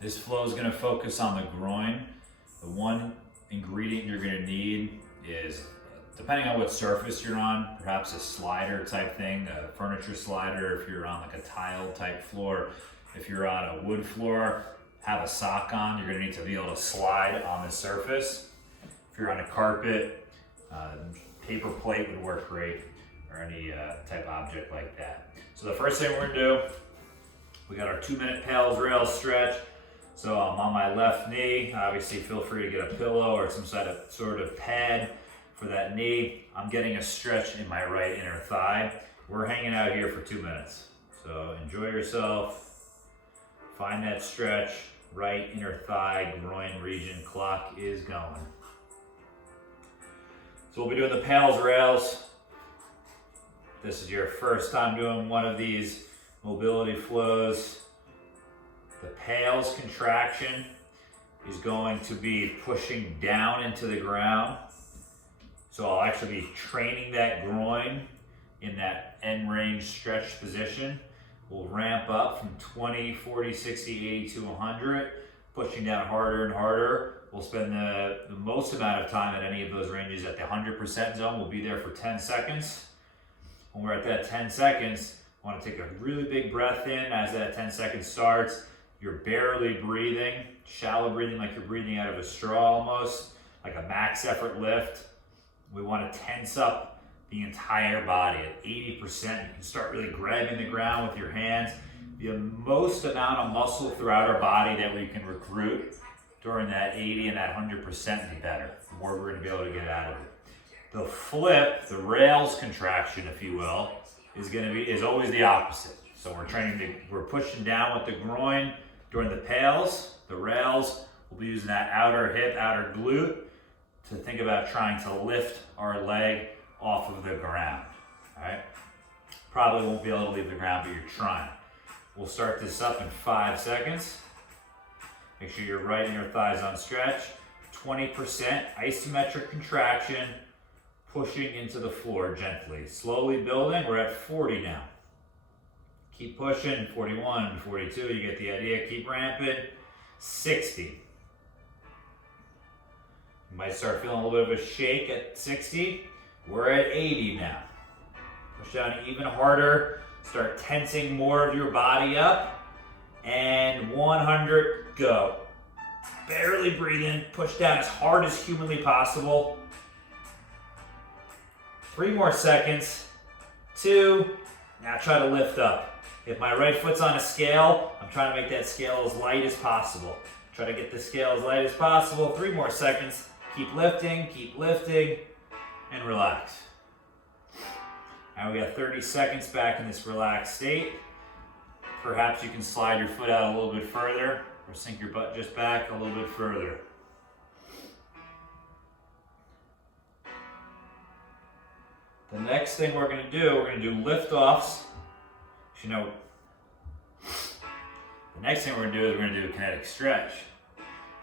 This flow is going to focus on the groin. The one ingredient you're going to need is, depending on what surface you're on, perhaps a slider type thing, a furniture slider if you're on like a tile type floor. If you're on a wood floor, have a sock on, you're going to need to be able to slide on the surface. If you're on a carpet, paper plate would work great, or any type object like that. So the first thing we're going to do, we got our 2-minute pails rails stretch. So I'm on my left knee. Obviously feel free to get a pillow or some sort of pad for that knee. I'm getting a stretch in my right inner thigh. We're hanging out here for 2 minutes. So enjoy yourself. Find that stretch, right inner thigh, groin region. Clock is going. So we'll be doing the pails rails. This is your first time doing one of these mobility flows. The pails contraction is going to be pushing down into the ground. So I'll actually be training that groin in that end range stretch position. We'll ramp up from 20, 40, 60, 80 to 100, pushing down harder and harder. We'll spend the most amount of time at any of those ranges at the 100% zone. We'll be there for 10 seconds. When we're at that 10 seconds, I want to take a really big breath in as that 10 seconds starts. You're barely breathing, shallow breathing, like you're breathing out of a straw almost, like a max effort lift. We want to tense up the entire body at 80%. You can start really grabbing the ground with your hands. The most amount of muscle throughout our body that we can recruit during that 80 and that 100%, the better. The more we're going to be able to get out of it. The flip, the rails contraction, if you will, is always the opposite. So we're pushing down with the groin during the pails. The rails, we'll be using that outer hip, outer glute to think about trying to lift our leg off of the ground. All right? Probably won't be able to leave the ground, but you're trying. We'll start this up in 5 seconds. Make sure your right inner thigh is on stretch. 20% isometric contraction, pushing into the floor gently. Slowly building, we're at 40 now. Keep pushing, 41, 42, you get the idea, keep ramping. 60. You might start feeling a little bit of a shake at 60. We're at 80 now. Push down even harder, start tensing more of your body up. And 100, go. Barely breathe in, push down as hard as humanly possible. 3 more seconds. 2, now try to lift up. If my right foot's on a scale, I'm trying to make that scale as light as possible. Try to get the scale as light as possible. 3 more seconds. Keep lifting, and relax. Now we got 30 seconds back in this relaxed state. Perhaps you can slide your foot out a little bit further or sink your butt just back a little bit further. The next thing we're going to do lift-offs. You know, the next thing we're going to do is we're going to do a kinetic stretch.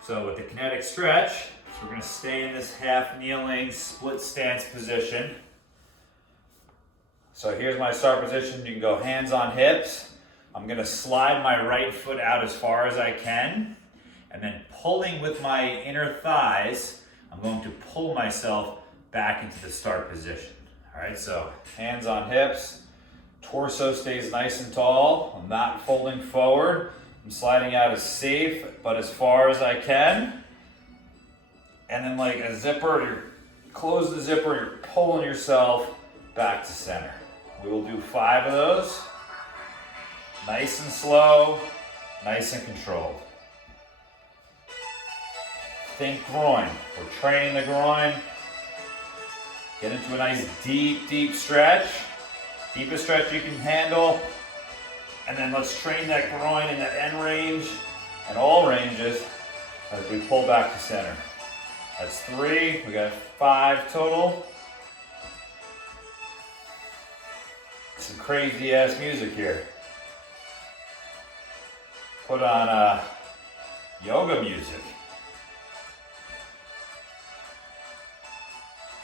So with the kinetic stretch, we're going to stay in this half kneeling split stance position. So here's my start position. You can go hands on hips. I'm going to slide my right foot out as far as I can, and then pulling with my inner thighs, I'm going to pull myself back into the start position. All right, so hands on hips. Torso stays nice and tall. I'm not folding forward. I'm sliding out as safe, but as far as I can. And then like a zipper, you close the zipper, you're pulling yourself back to center. We will do 5 of those. Nice and slow, nice and controlled. Think groin. We're training the groin. Get into a nice deep stretch. Deepest stretch you can handle. And then let's train that groin in that end range and all ranges as we pull back to center. That's 3, we got 5 total. Some crazy ass music here. Put on yoga music.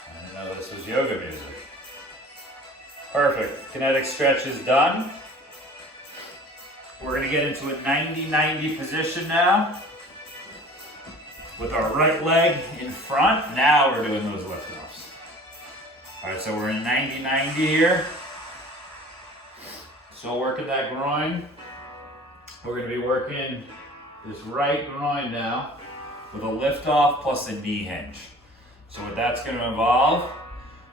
I didn't know this was yoga music. Perfect. Kinetic stretch is done. We're gonna get into a 90-90 position now with our right leg in front. Now we're doing those lift-offs. All right, so we're in 90-90 here. Still working that groin. We're gonna be working this right groin now with a lift-off plus a knee hinge. So what that's gonna involve,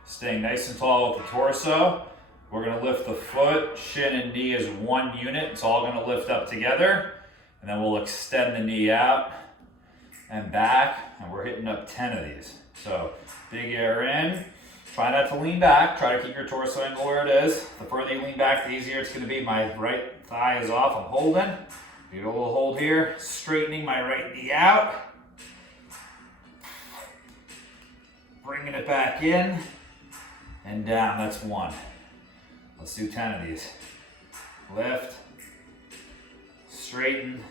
staying nice and tall with the torso. We're gonna lift the foot, shin, and knee as one unit. It's all gonna lift up together. And then we'll extend the knee out and back. And we're hitting up 10 of these. So big air in. Try not to lean back. Try to keep your torso angle where it is. The further you lean back, the easier it's gonna be. My right thigh is off, I'm holding. Get a little hold here. Straightening my right knee out. Bringing it back in and down, that's one. Let's do 10 of these. Lift, straighten,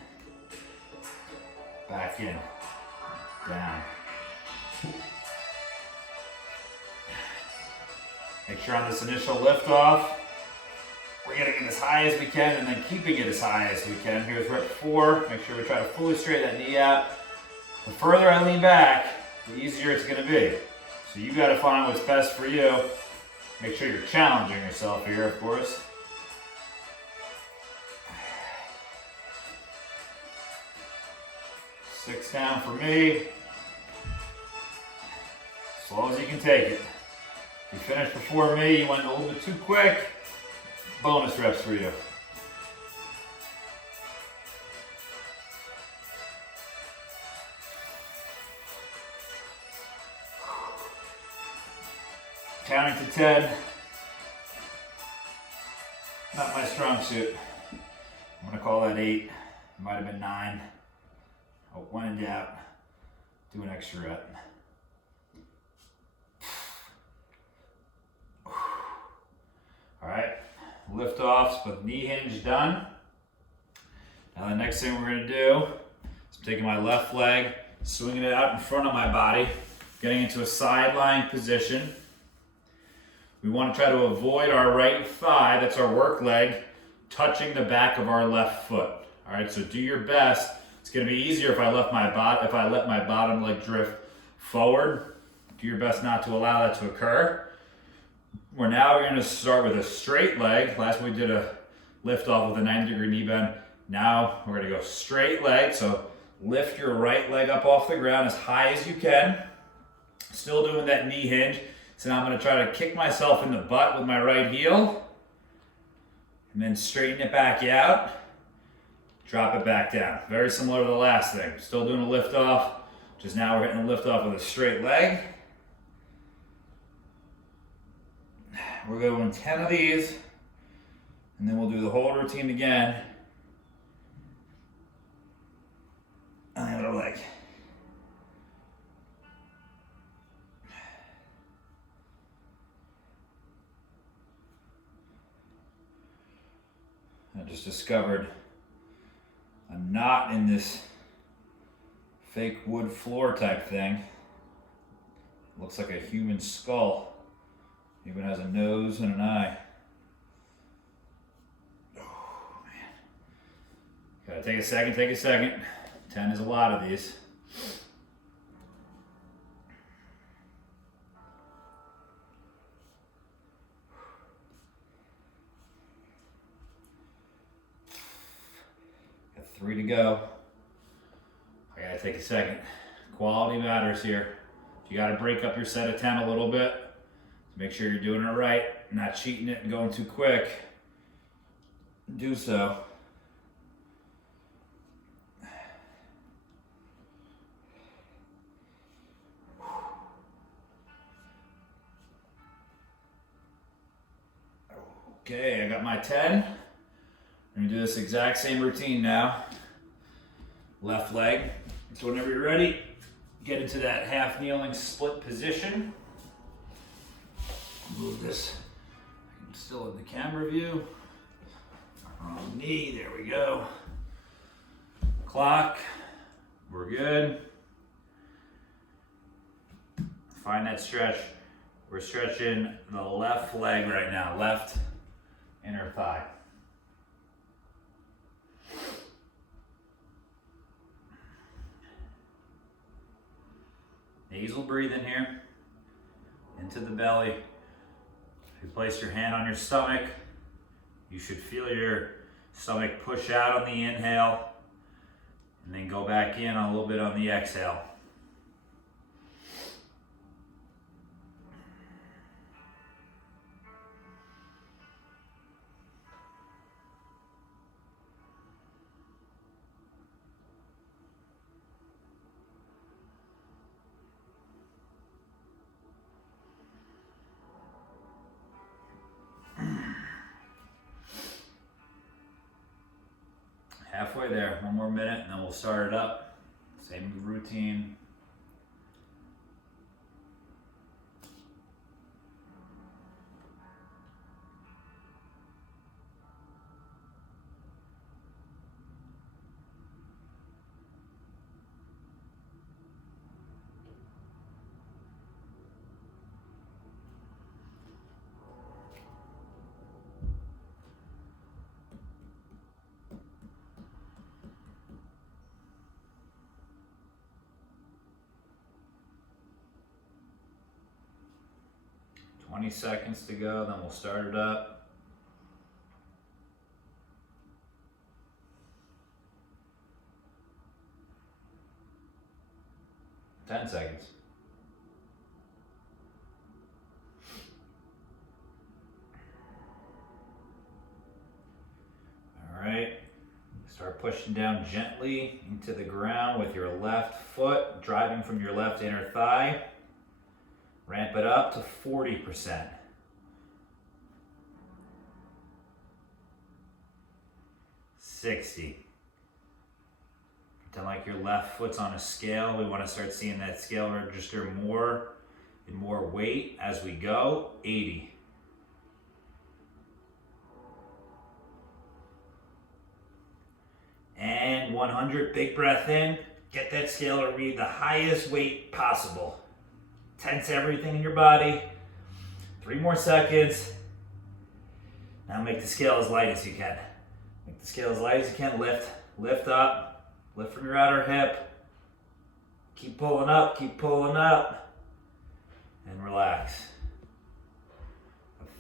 back in, down. Make sure on this initial lift off, we're getting it as high as we can and then keeping it as high as we can. Here's rep 4. Make sure we try to fully straighten that knee out. The further I lean back, the easier it's gonna be. So you gotta find what's best for you. Make sure you're challenging yourself here, of course. Six down for me. As long as you can take it. If you finished before me, you went a little bit too quick, bonus reps for you. Counting to 10. Not my strong suit. I'm gonna call that 8. It might have been 9. Oh, when in doubt, do an extra rep. All right, lift offs with knee hinge done. Now the next thing we're gonna do is I'm taking my left leg, swinging it out in front of my body, getting into a side lying position. We want to try to avoid our right thigh, that's our work leg, touching the back of our left foot. All right, so do your best. It's going to be easier if I let my bottom leg drift forward. Do your best not to allow that to occur. We're now going to start with a straight leg. Last we did a lift off with a 90-degree knee bend. Now we're going to go straight leg. So lift your right leg up off the ground as high as you can. Still doing that knee hinge. So now I'm going to try to kick myself in the butt with my right heel. And then straighten it back out. Drop it back down. Very similar to the last thing. Still doing a lift off. Just now we're hitting a lift off with a straight leg. We're going 10 of these. And then we'll do the whole routine again. On the other leg. I just discovered a knot in this fake wood floor type thing. Looks like a human skull. Even has a nose and an eye. Oh man. Gotta take a second. 10 is a lot of these. Got 3 to go. I gotta take a second. Quality matters here. You gotta break up your set of 10 a little bit. Make sure you're doing it right, not cheating it and going too quick. Do so. Okay, I got my 10. I'm gonna do this exact same routine now. Left leg. So whenever you're ready, get into that half kneeling split position. Move this. I'm still in the camera view. Wrong knee, there we go. Clock, we're good. Find that stretch. We're stretching the left leg right now, left inner thigh. Nasal breathing here, into the belly. If you place your hand on your stomach, you should feel your stomach push out on the inhale, and then go back in a little bit on the exhale. Halfway there, one more minute, and then we'll start it up. Same routine. Twenty seconds to go, then we'll start it up. 10 seconds. All right, start pushing down gently into the ground with your left foot, driving from your left inner thigh. Ramp it up to 40%. 60. Pretend like your left foot's on a scale. We want to start seeing that scale register more and more weight as we go. 80. And 100, big breath in. Get that scale to read the highest weight possible. Tense everything in your body. 3 more seconds. Now make the scale as light as you can. Make the scale as light as you can. Lift up. Lift from your outer hip. Keep pulling up, keep pulling up. And relax.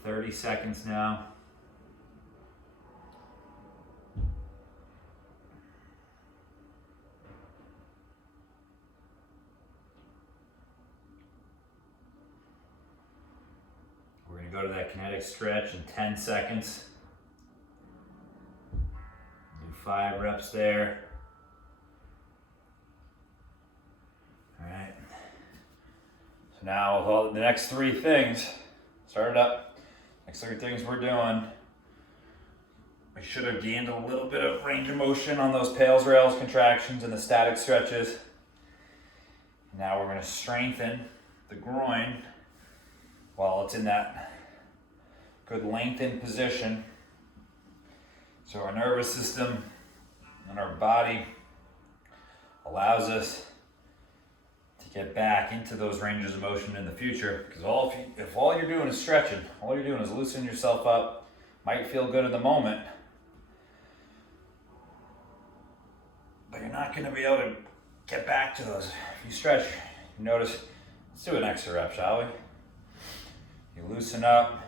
30 seconds now. Go to that kinetic stretch in 10 seconds. Do 5 reps there. All right. So now with all the next 3 things, start it up. Next 3 things we're doing. We should have gained a little bit of range of motion on those pales, rails, contractions, and the static stretches. Now we're going to strengthen the groin while it's in that good lengthened position. So our nervous system and our body allows us to get back into those ranges of motion in the future. Because if all you're doing is stretching, all you're doing is loosening yourself up, might feel good in the moment, but you're not going to be able to get back to those. If you stretch, you notice, let's do an extra rep, shall we? You loosen up,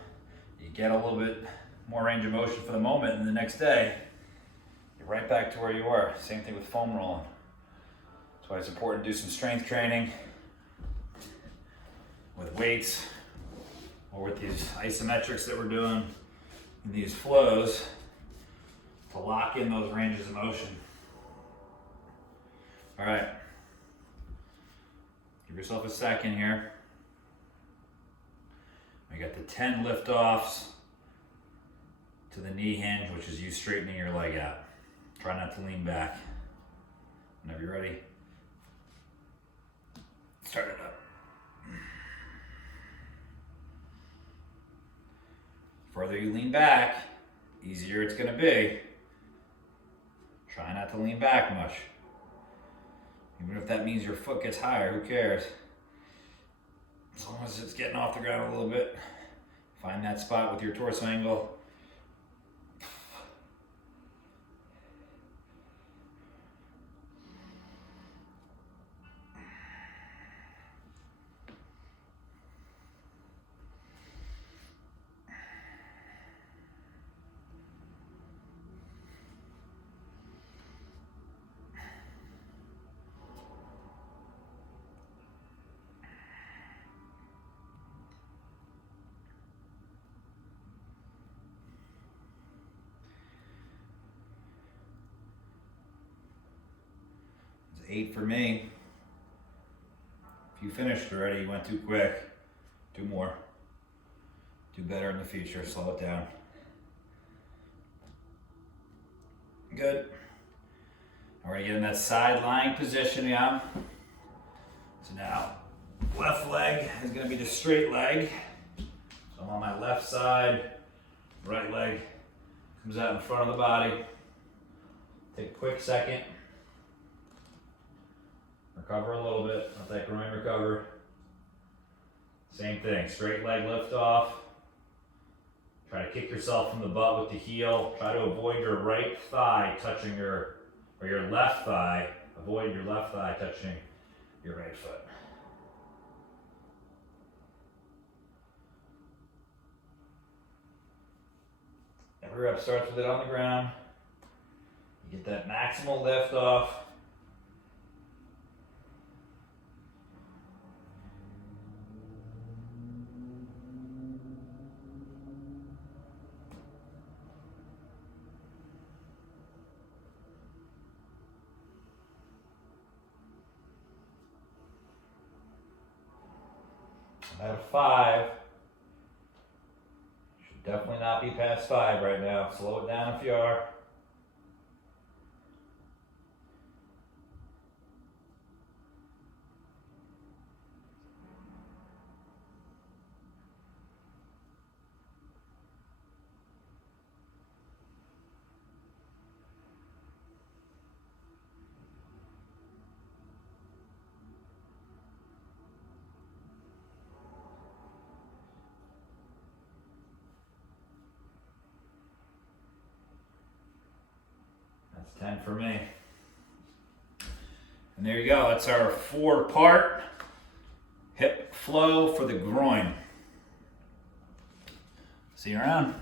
you get a little bit more range of motion for the moment, and the next day, you're right back to where you were. Same thing with foam rolling. That's why it's important to do some strength training with weights or with these isometrics that we're doing in these flows to lock in those ranges of motion. All right, give yourself a second here. We got the 10 lift-offs to the knee hinge, which is you straightening your leg out. Try not to lean back. Whenever you're ready, start it up. Further you lean back, easier it's gonna be. Try not to lean back much. Even if that means your foot gets higher, who cares? As long as it's getting off the ground a little bit, find that spot with your torso angle. 8 for me. If you finished already, you went too quick. Do more. Do better in the future. Slow it down. Good. We're gonna get in that side lying position, yeah. So now, left leg is gonna be the straight leg. So I'm on my left side, right leg comes out in front of the body. Take a quick second. Recover a little bit, let that groin recover. Same thing, straight leg lift off. Try to kick yourself from the butt with the heel. Try to avoid your right thigh touching your left thigh. Avoid your left thigh touching your right foot. Every rep starts with it on the ground. You get that maximal lift off. Out of 5, should definitely not be past 5 right now. Slow it down if you are. That's 10 for me. And there you go. That's our 4-part hip flow for the groin. See you around.